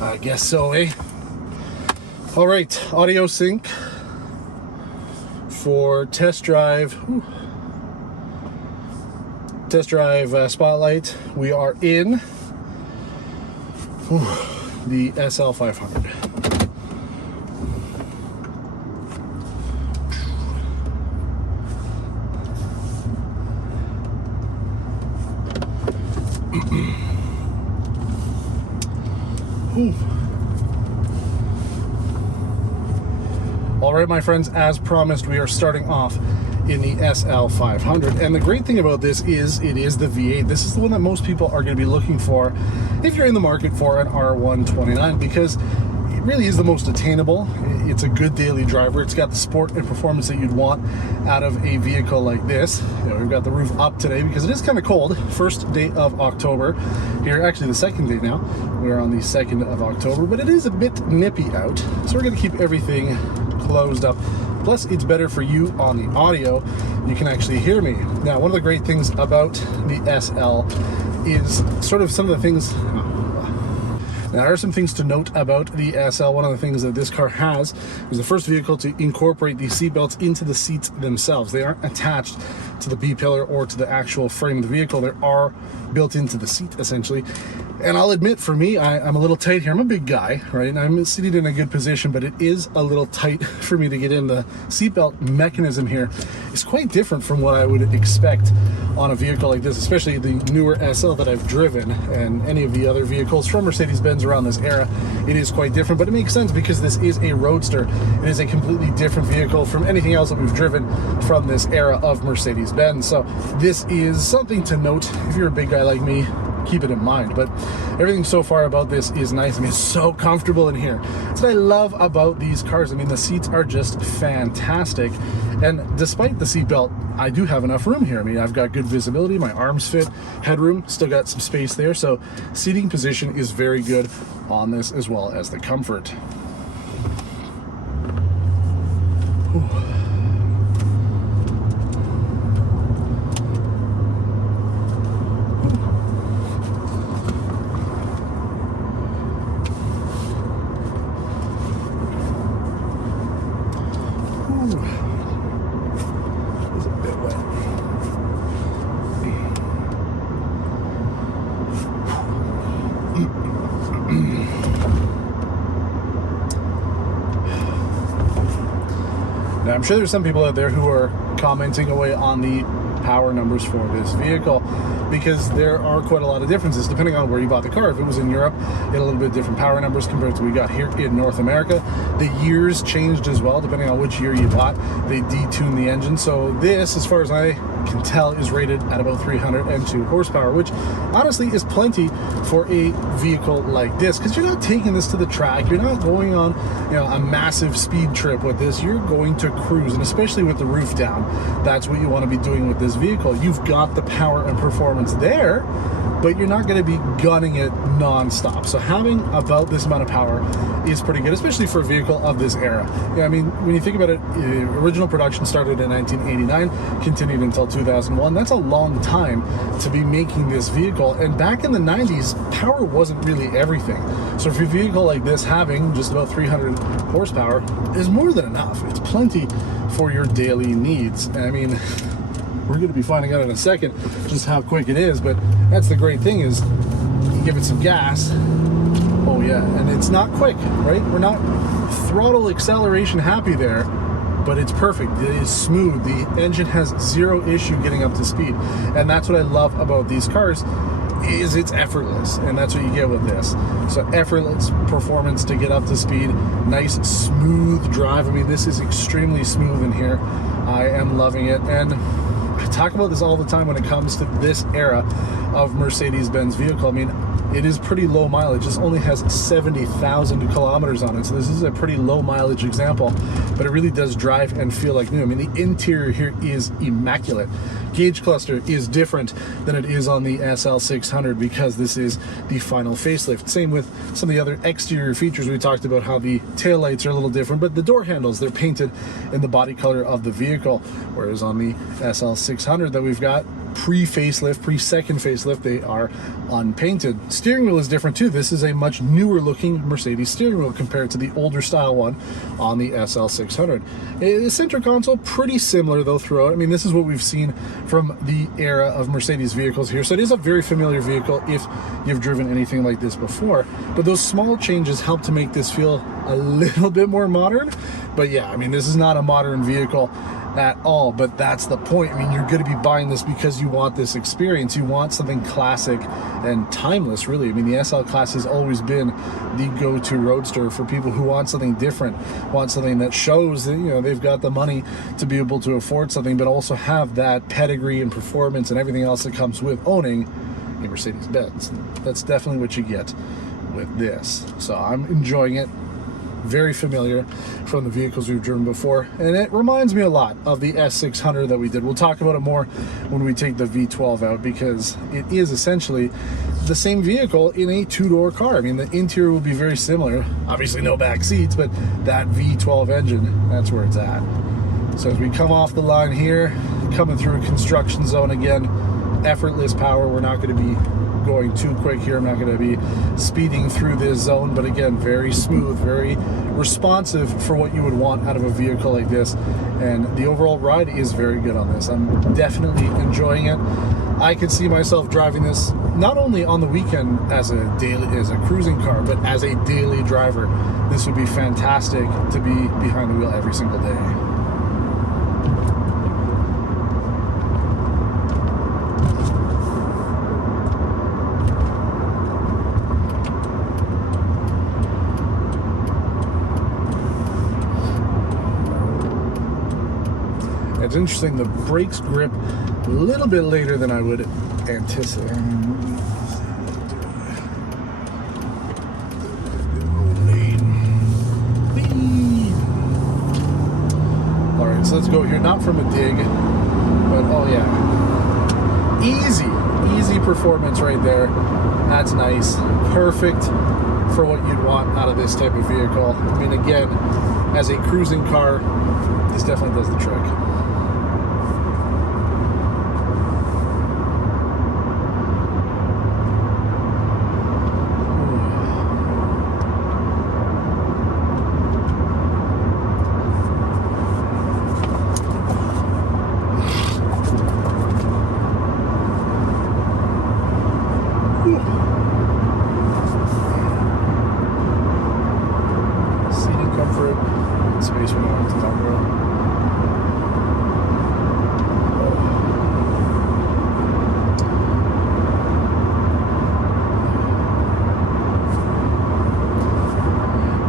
I guess so, eh? All right, audio sync for test drive. Test drive Spotlight. We are in the SL 500. All right, my friends, as promised, we are starting off in the SL 500. And the great thing about this is it is the V8. This is the one that most people are going to be looking for if you're in the market for an R129, because it really is the most attainable. It's a good daily driver. It's got the sport and performance that you'd want out of a vehicle like this. You know, we've got the roof up today because it is kind of cold. First day of October here, actually the second day now. We're on the 2nd of October, but it is a bit nippy out. So we're going to keep everything closed up. Plus, it's better for you on the audio. You can actually hear me. Now, one of the great things about the SL is sort of some of the things. Now, there are some things to note about the SL. One of the things that this car has is the first vehicle to incorporate the seat belts into the seats themselves. They aren't attached to the B-pillar or to the actual frame of the vehicle. They are built into the seat, essentially. And I'll admit, for me, I'm a little tight here. I'm a big guy, right? And I'm seated in a good position, but it is a little tight for me to get in. The seatbelt mechanism here is quite different from what I would expect on a vehicle like this, especially the newer SL that I've driven and any of the other vehicles from Mercedes-Benz around this era. It is quite different, but it makes sense because this is a Roadster. It is a completely different vehicle from anything else that we've driven from this era of Mercedes-Benz. So this is something to note. If you're a big guy like me, keep it in mind. But everything so far about this is nice. I mean, it's so comfortable in here. That's what I love about these cars. I mean, the seats are just fantastic. And despite the seatbelt, I do have enough room here. I mean, I've got good visibility, my arms fit, headroom, still got some space there. So seating position is very good on this, as well as the comfort. Ooh. Now, I'm sure there's some people out there who are commenting away on the power numbers for this vehicle, because there are quite a lot of differences depending on where you bought the car. If it was in Europe, it had a little bit different power numbers compared to what we got here in North America. The years changed as well, depending on which year you bought. They detuned the engine. So this, as far as I can tell, is rated at about 302 horsepower, which honestly is plenty for a vehicle like this, because you're not taking this to the track. You're not going on, you know, a massive speed trip with this. You're going to cruise, and especially with the roof down, that's what you want to be doing with this vehicle. You've got the power and performance there, but you're not going to be gunning it non-stop. So having about this amount of power is pretty good, especially for a vehicle of this era. Yeah, I mean, when you think about it, original production started in 1989, continued until 2001. That's a long time to be making this vehicle. And back in the 90s, power wasn't really everything. So for a vehicle like this, having just about 300 horsepower is more than enough. It's plenty for your daily needs. I mean, we're going to be finding out in a second just how quick it is, but that's the great thing, is you give it some gas. Oh yeah, and it's not quick, right? We're not throttle acceleration happy there, but it's perfect. It is smooth. The engine has zero issue getting up to speed, and that's what I love about these cars, is it's effortless, and that's what you get with this. So effortless performance to get up to speed, nice smooth drive. I mean, this is extremely smooth in here. I am loving it, and I talk about this all the time when it comes to this era of Mercedes-Benz vehicle. I mean, it is pretty low mileage. This only has 70,000 kilometers on it, so this is a pretty low mileage example, but it really does drive and feel like new. I mean, the interior here is immaculate. Gauge cluster is different than it is on the SL600 because this is the final facelift. Same with some of the other exterior features. We talked about how the taillights are a little different, but the door handles, they're painted in the body color of the vehicle, whereas on the SL600, S600 that we've got, pre-facelift, pre-second facelift, they are unpainted. Steering wheel is different too. This is a much newer looking Mercedes steering wheel compared to the older style one on the SL600. The center console, pretty similar though throughout. I mean, this is what we've seen from the era of Mercedes vehicles here. So it is a very familiar vehicle if you've driven anything like this before. But those small changes help to make this feel a little bit more modern. But yeah, I mean, this is not a modern vehicle at all, but that's the point. I mean, you're going to be buying this because you want this experience. You want something classic and timeless, really. I mean, the SL class has always been the go-to roadster for people who want something different, want something that shows that, you know, they've got the money to be able to afford something, but also have that pedigree and performance and everything else that comes with owning a Mercedes-Benz. That's definitely what you get with this. So I'm enjoying it. Very familiar from the vehicles we've driven before, and it reminds me a lot of the S600 that we did. We'll talk about it more when we take the V12 out, because it is essentially the same vehicle in a two-door car. I mean, the interior will be very similar, obviously no back seats, but that V12 engine, that's where it's at. So as we come off the line here, coming through a construction zone again, effortless power. We're not going to be going too quick here. I'm not going to be speeding through this zone, but again, very smooth, very responsive for what you would want out of a vehicle like this. And the overall ride is very good on this. I'm definitely enjoying it. I could see myself driving this not only on the weekend as a cruising car, but as a daily driver. This would be fantastic to be behind the wheel every single day. It's interesting, the brakes grip a little bit later than I would anticipate. Alright, so let's go here, not from a dig, but oh yeah. Easy performance right there. That's nice. Perfect for what you'd want out of this type of vehicle. I mean, again, as a cruising car, this definitely does the trick. Space we don't have to talk about.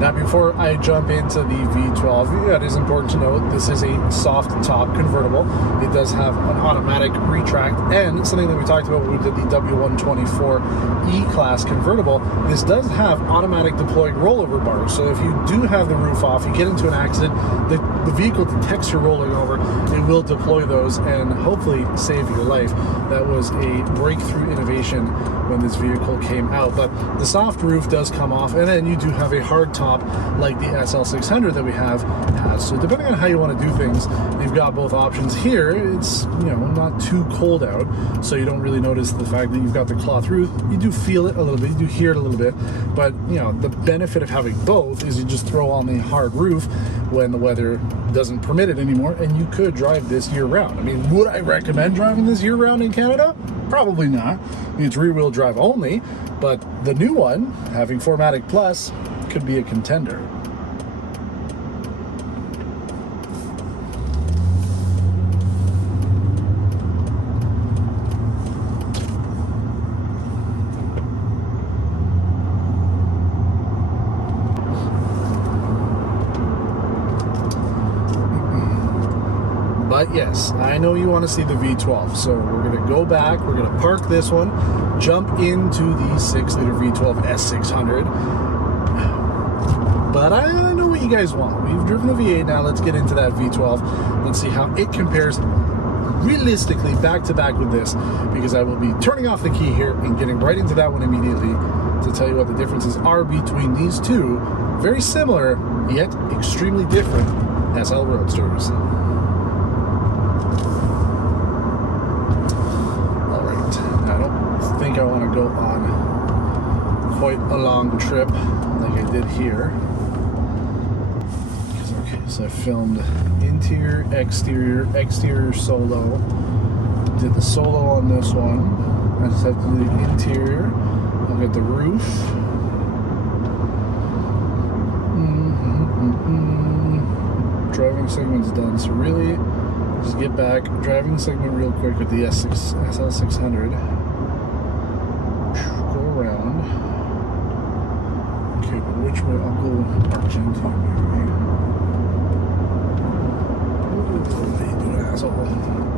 Now, before I jump into the V12, it is important to note this is a soft top convertible. It does have an automatic retract, and something that we talked about when we did the W124 E-Class convertible, this does have automatic deployed rollover bars. So if you do have the roof off, you get into an accident, the vehicle detects you're rolling over, it will deploy those and hopefully save your life. That was a breakthrough innovation when this vehicle came out. But the soft roof does come off, and then you do have a hard top like the SL600 that we have has. So depending on how you want to do things, you've got both options here. It's, you know, not too cold out, so you don't really notice the fact that you've got the cloth roof. You do feel it a little bit, you do hear it a little bit, but you know, the benefit of having both is you just throw on the hard roof when the weather doesn't permit it anymore, and you could drive this year-round. I mean, would I recommend driving this year-round in Canada? Probably not. I mean, it's rear-wheel drive only, but the new one, having 4MATIC Plus, could be a contender. But yes, I know you want to see the V12, so we're going to go back, we're going to park this one, jump into the 6-liter V12 S600. But I know what you guys want. We've driven the V8, now let's get into that V12. Let's see how it compares realistically back to back with this, because I will be turning off the key here and getting right into that one immediately to tell you what the differences are between these two very similar yet extremely different SL Roadsters. think I want to go on quite a long trip like I did here. Okay, so I filmed interior, exterior solo. Did the solo on this one. I just have to do the interior. I'll get the roof. Driving segment's done. So really, just get back, driving segment real quick with the SL600. Go around. Okay, but which way? I'll go Argentina. What are you doing, asshole?